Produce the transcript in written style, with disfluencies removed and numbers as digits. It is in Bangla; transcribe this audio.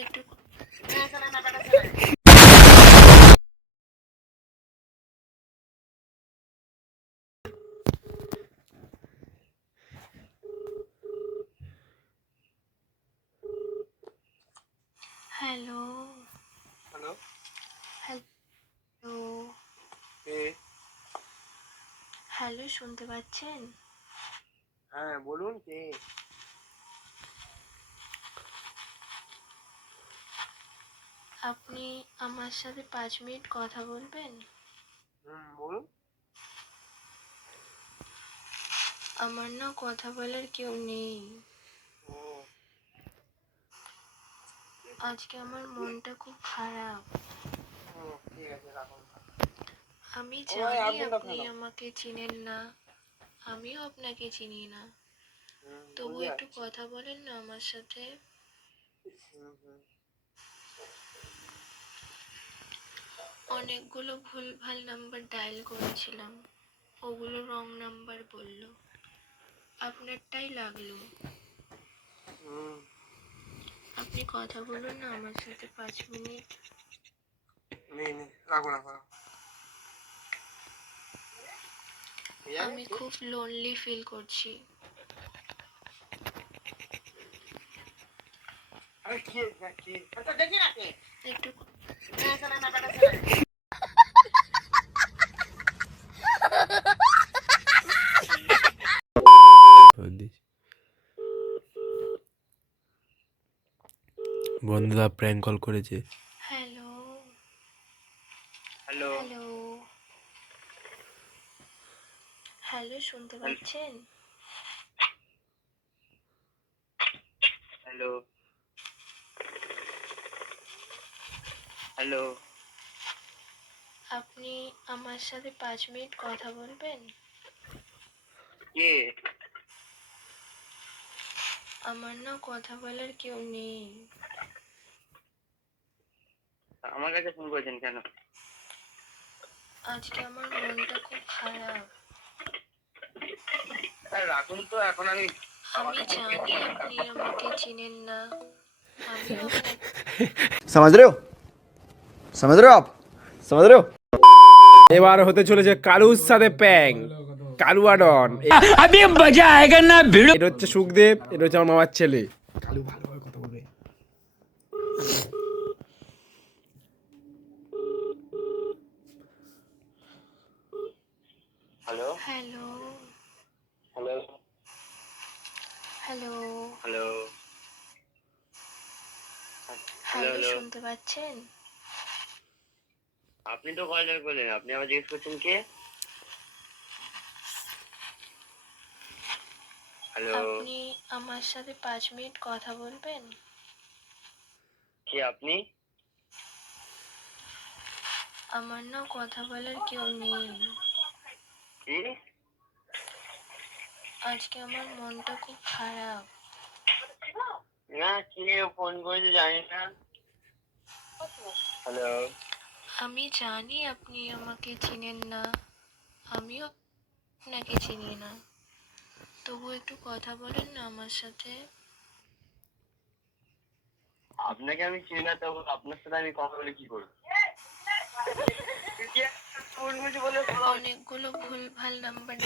একটু হ্যালো হ্যালো হ্যালো কে? হ্যালো শুনতে পাচ্ছেন? হ্যাঁ বলুন কে? আপনি আমার সাথে 5 মিনিট কথা বলবেন? বলুন। আমার না কথা বলার কেউ নেই। ও আজকে আমার মনটা খুব খারাপ। ঠিক আছে রাখুন। আমি ও জানি রাখুন আপনি রাখুন। আমাকে চিনেন না, আমিও আপনাকে চিনি না, তবু বুঝতে একটু পারছি। কথা বলেন না আমার সাথে। অনেকগুলো ভুলভাল নাম্বার ডায়াল করেছিলাম, ওগুলো রং নাম্বার বলল, আপনারটাই লাগলো। আপনি কথা বলুন না আমার সাথে 5 মিনিট। রাখুন রাখুন। আমি খুব লোনলি ফিল করছি। একটু বন্ধুরা প্র্যাঙ্ক কল করেছে। হ্যালো হ্যালো হ্যালো হ্যালো শুনতে পাচ্ছেন? হ্যালো হ্যালো আপনি আমার সাথে 5 মিনিট কথা বলবেন? কে? আমার না কথা বলার কেউ নেই। আমার কাছে ফোন করেছেন কেন? আজকে আমার মনটা খুব খারাপ। রাখুন তো, এখন আমি আমি জানি আপনি আমাকে চিনেন না, আমিও আপনাকে समझ रहे हो समझ रहे हो आप समझ रहे हो। এবার হতে চলেছে কালুর সাথে প্যাং কালুয়াডন। अभी मजा आएगा ना भिड़ो। এটা হচ্ছে সুখদেব, এটা হচ্ছে আমার মামার ছেলে। কালু ভালোভাবে কথা বলবে। Hello hello hello hello hello hello hello শুনতে পাচ্ছেন? আপনি তো কল করলেন, আপনি আবার জিজ্ঞেস করছেন কে? হ্যালো আপনি আমার সাথে 5 মিনিট কথা বলবেন? কে আপনি? আমার না কথা বলার কেউ নেই। কি? আজকে আমার মনটা খুব খারাপ। না, কে ফোন করেছে জানি না। হ্যালো আমি জানি আপনি আমাকে চিনেন না, আমিও আপনাকে চিনি না, তবু একটু কথা বলেন না আমার সাথে। আপনাকে আমি চিনি না, তবু আপনার সাথে আমি কথা বলে কি করবো? অনেকগুলো ভুলভাল নাম্বার